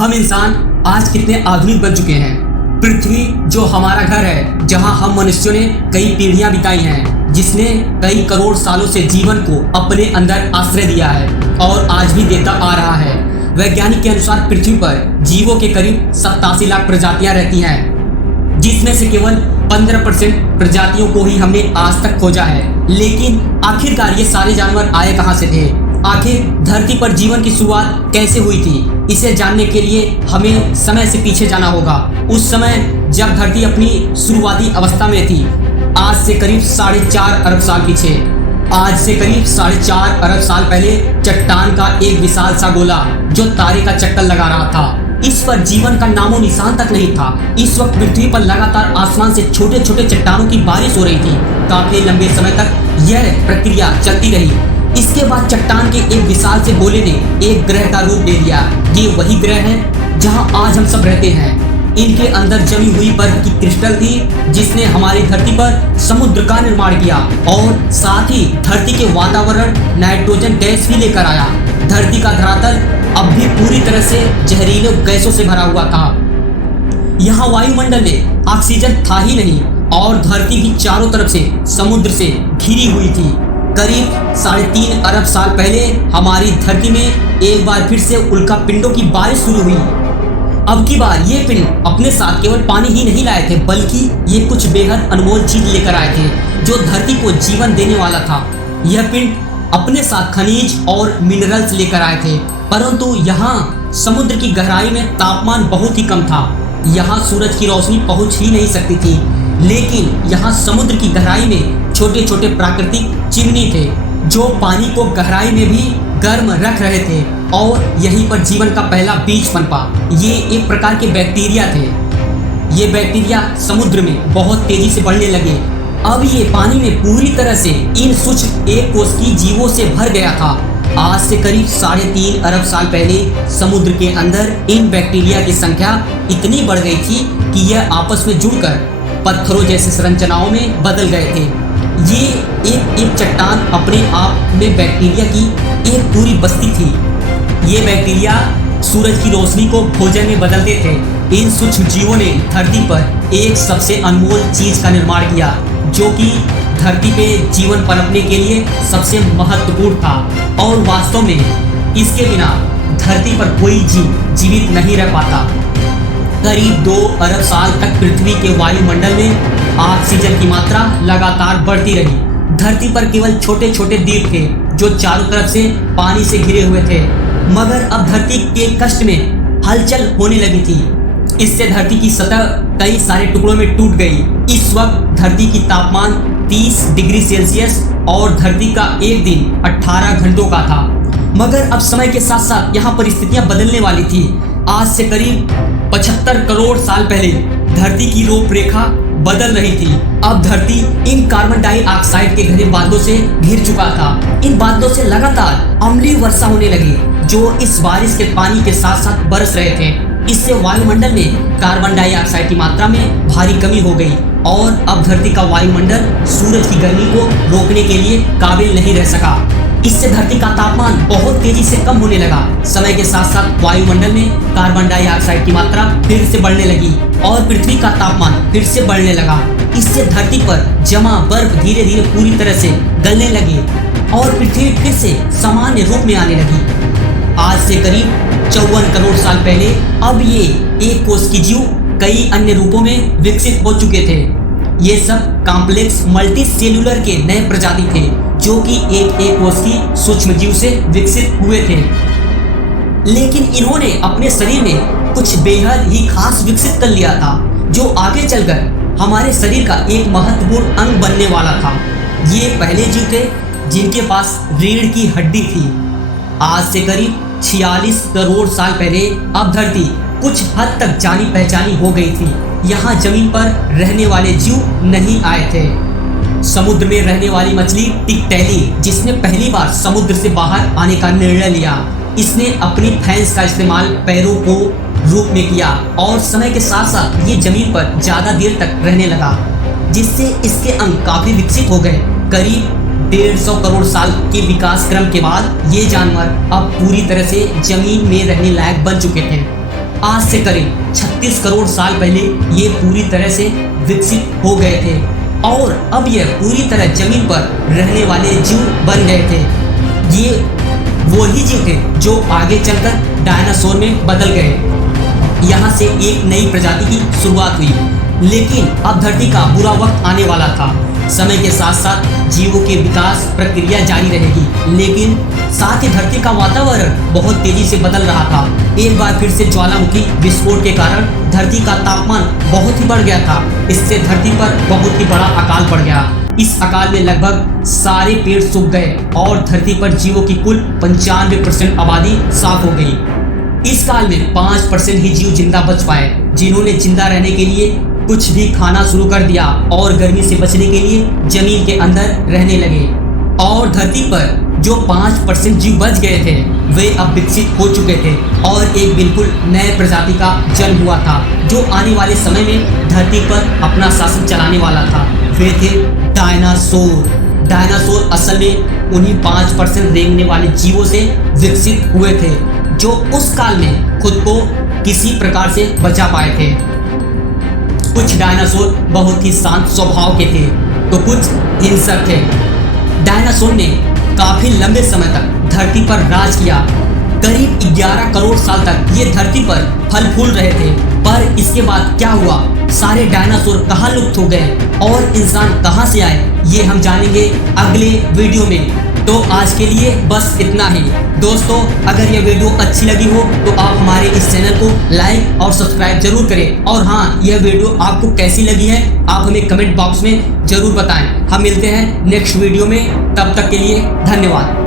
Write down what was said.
हम इंसान आज कितने आधुनिक बन चुके हैं। पृथ्वी जो हमारा घर है, जहां हम मनुष्यों ने कई पीढ़ियां बिताई हैं, जिसने कई करोड़ सालों से जीवन को अपने अंदर आश्रय दिया है और आज भी देता आ रहा है। वैज्ञानिक के अनुसार पृथ्वी पर जीवों के करीब 87 लाख प्रजातियां रहती हैं, जिसमें से केवल 15% प्रजातियों को ही हमने आज तक खोजा है। लेकिन आखिरकार ये सारे जानवर आए कहां से थे? आखिर धरती पर जीवन की शुरुआत कैसे हुई थी? इसे जानने के लिए हमें समय से पीछे जाना होगा। उस समय जब धरती अपनी शुरुआती अवस्था में थी, आज से करीब 4.5 अरब साल पीछे। आज से करीब 4.5 अरब साल पहले चट्टान का एक विशाल सा गोला जो तारे का चक्कर लगा रहा था, इस पर जीवन का नामो निशान तक नहीं था। इस वक्त पृथ्वी पर लगातार आसमान से छोटे छोटे चट्टानों की बारिश हो रही थी। काफी लंबे समय तक यह प्रक्रिया चलती रही। इसके बाद चट्टान के एक विशाल से गोले ने एक ग्रह का रूप ले लिया। ये वही ग्रह है जहां आज हम सब रहते हैं। इनके अंदर जमी हुई बर्फ की क्रिस्टल थी, जिसने हमारी धरती पर समुद्र का निर्माण किया और साथ ही धरती के वातावरण नाइट्रोजन गैस भी लेकर आया। धरती का धरातल अब भी पूरी तरह से जहरीले गैसों से भरा हुआ था। यहाँ वायुमंडल में ऑक्सीजन था ही नहीं और धरती भी चारों तरफ से समुद्र से घिरी हुई थी। करीब 3.5 अरब साल पहले हमारी धरती में एक बार फिर से उल्का पिंडों की बारिश शुरू हुई। अब की बार ये पिंड अपने साथ केवल पानी ही नहीं लाए थे, बल्कि ये कुछ बेहद अनमोल चीज लेकर आए थे जो धरती को जीवन देने वाला था। यह पिंड अपने साथ खनिज और मिनरल्स लेकर आए थे, परंतु यहाँ समुद्र की गहराई में तापमान बहुत ही कम था। यहाँ सूरज की रोशनी पहुंच ही नहीं सकती थी, लेकिन यहाँ समुद्र की गहराई में छोटे छोटे प्राकृतिक चिमनी थे जो पानी को गहराई में भी गर्म रख रहे थे और यहीं पर जीवन का पहला बीज पनपा। ये एक प्रकार के बैक्टीरिया थे। ये बैक्टीरिया समुद्र में बहुत तेजी से बढ़ने लगे। अब ये पानी में पूरी तरह से इन सूक्ष्म एक कोशिकीय जीवों से भर गया था। आज से करीब 3.5 अरब साल पहले समुद्र के अंदर इन बैक्टीरिया की संख्या इतनी बढ़ गई थी कि यह आपस में जुड़कर पत्थरों जैसे संरचनाओं में बदल गए थे। ये एक चट्टान अपने आप में बैक्टीरिया की एक पूरी बस्ती थी। ये बैक्टीरिया सूरज की रोशनी को भोजन में बदलते थे। इन सूक्ष्म जीवों ने धरती पर एक सबसे अनमोल चीज का निर्माण किया, जो कि धरती पे जीवन पनपने के लिए सबसे महत्वपूर्ण था और वास्तव में इसके बिना धरती पर कोई जीव जीवित नहीं रह पाता। करीब 2 अरब साल तक पृथ्वी के वायुमंडल में ऑक्सीजन की मात्रा लगातार बढ़ती रही। धरती पर केवल छोटे छोटे द्वीप थे जो चारों तरफ से पानी से घिरे हुए थे, मगर अब धरती के कष्ट में हलचल होने लगी थी। इससे धरती की सतह कई सारे टुकड़ों में टूट गई। इस वक्त धरती की तापमान 30 डिग्री सेल्सियस और धरती का एक दिन 18 घंटों का था। मगर अब समय के साथ साथ यहाँ परिस्थितियां बदलने वाली थी। आज से करीब 75 करोड़ साल पहले धरती की रूपरेखा बदल रही थी। अब धरती इन कार्बन डाइऑक्साइड के घने बादलों से घिर चुका था। इन बादलों से लगातार अम्लीय वर्षा होने लगी, जो इस बारिश के पानी के साथ साथ बरस रहे थे। इससे वायुमंडल में कार्बन डाइऑक्साइड की मात्रा में भारी कमी हो गई और अब धरती का वायुमंडल सूरज की गर्मी को रोकने के लिए काबिल नहीं रह सका। इससे धरती का तापमान बहुत तेजी से कम होने लगा। समय के साथ साथ वायुमंडल में कार्बन डाइऑक्साइड की मात्रा फिर से बढ़ने लगी और पृथ्वी का तापमान फिर से बढ़ने लगा। इससे धरती पर जमा बर्फ धीरे धीरे पूरी तरह से गलने लगी और पृथ्वी फिर से सामान्य रूप में आने लगी। आज से करीब 54 करोड़ साल पहले अब ये एक कोशिकीय जीव कई अन्य रूपों में विकसित हो चुके थे। ये सब कॉम्प्लेक्स मल्टी सेल्यूलर के नए प्रजाति थे, जो कि एक कोशिकीय सूक्ष्म जीव से विकसित हुए थे। लेकिन इन्होंने अपने शरीर में कुछ बेहद ही खास विकसित कर लिया था, जो आगे चलकर हमारे शरीर का एक महत्वपूर्ण अंग बनने वाला था। ये पहले जीव थे जिनके पास रीढ़ की हड्डी थी। आज से करीब 46 करोड़ साल पहले अब धरती कुछ हद तक जानी पहचानी हो गई थी। यहाँ जमीन पर रहने वाले जीव नहीं आए थे। समुद्र में रहने वाली मछली टिकटैली, जिसने पहली बार समुद्र से बाहर आने का निर्णय लिया, इसने अपनी फैंस का इस्तेमाल पैरों को रूप में किया और समय के साथ साथ ये जमीन पर ज्यादा देर तक रहने लगा, जिससे इसके अंग काफी विकसित हो गए। करीब 150 करोड़ साल के विकास क्रम के बाद ये जानवर अब पूरी तरह से जमीन में रहने लायक बन चुके थे। आज से करीब 36 करोड़ साल पहले ये पूरी तरह से विकसित हो गए थे और अब यह पूरी तरह जमीन पर रहने वाले जीव बन गए थे। ये वही जीव थे जो आगे चलकर डायनासोर में बदल गए। यहाँ से एक नई प्रजाति की शुरुआत हुई, लेकिन अब धरती का बुरा वक्त आने वाला था। समय के साथ साथ जीवों के विकास प्रक्रिया जारी रहेगी, लेकिन साथ ही धरती का वातावरण बहुत तेजी से बदल रहा था। एक बार फिर से ज्वालामुखी विस्फोट के कारण धरती का तापमान बहुत ही बढ़ गया था। इससे धरती पर बहुत ही बड़ा अकाल पड़ गया। इस अकाल में लगभग सारे पेड़ सूख गए और धरती पर जीवों की कुल 95% आबादी साफ हो गई। इस काल में 5% ही जीव जिंदा बच पाए, जिन्होंने जिंदा रहने के लिए कुछ भी खाना शुरू कर दिया और गर्मी से बचने के लिए जमीन के अंदर रहने लगे। और धरती पर जो 5% जीव बच गए थे वे अब विकसित हो चुके थे और एक बिल्कुल नए प्रजाति का जन्म हुआ था, जो आने वाले समय में धरती पर अपना शासन चलाने वाला था। वे थे डायनासोर। डायनासोर असल में उन्हीं 5% रेंगने वाले जीवों से विकसित हुए थे, जो उस काल में खुद को किसी प्रकार से बचा पाए थे। कुछ डायनासोर बहुत ही शांत स्वभाव के थे तो कुछ हिंसक थे। डायनासोर ने काफी लंबे समय तक धरती पर राज किया। करीब 11 करोड़ साल तक ये धरती पर फल फूल रहे थे, पर इसके बाद क्या हुआ, सारे डायनासोर कहाँ लुप्त हो गए और इंसान कहाँ से आए, ये हम जानेंगे अगले वीडियो में। तो आज के लिए बस इतना ही। दोस्तों, अगर यह वीडियो अच्छी लगी हो तो आप हमारे इस चैनल को लाइक और सब्सक्राइब जरूर करें। और हाँ, यह वीडियो आपको कैसी लगी है आप हमें कमेंट बॉक्स में जरूर बताएं। हम मिलते हैं नेक्स्ट वीडियो में, तब तक के लिए धन्यवाद।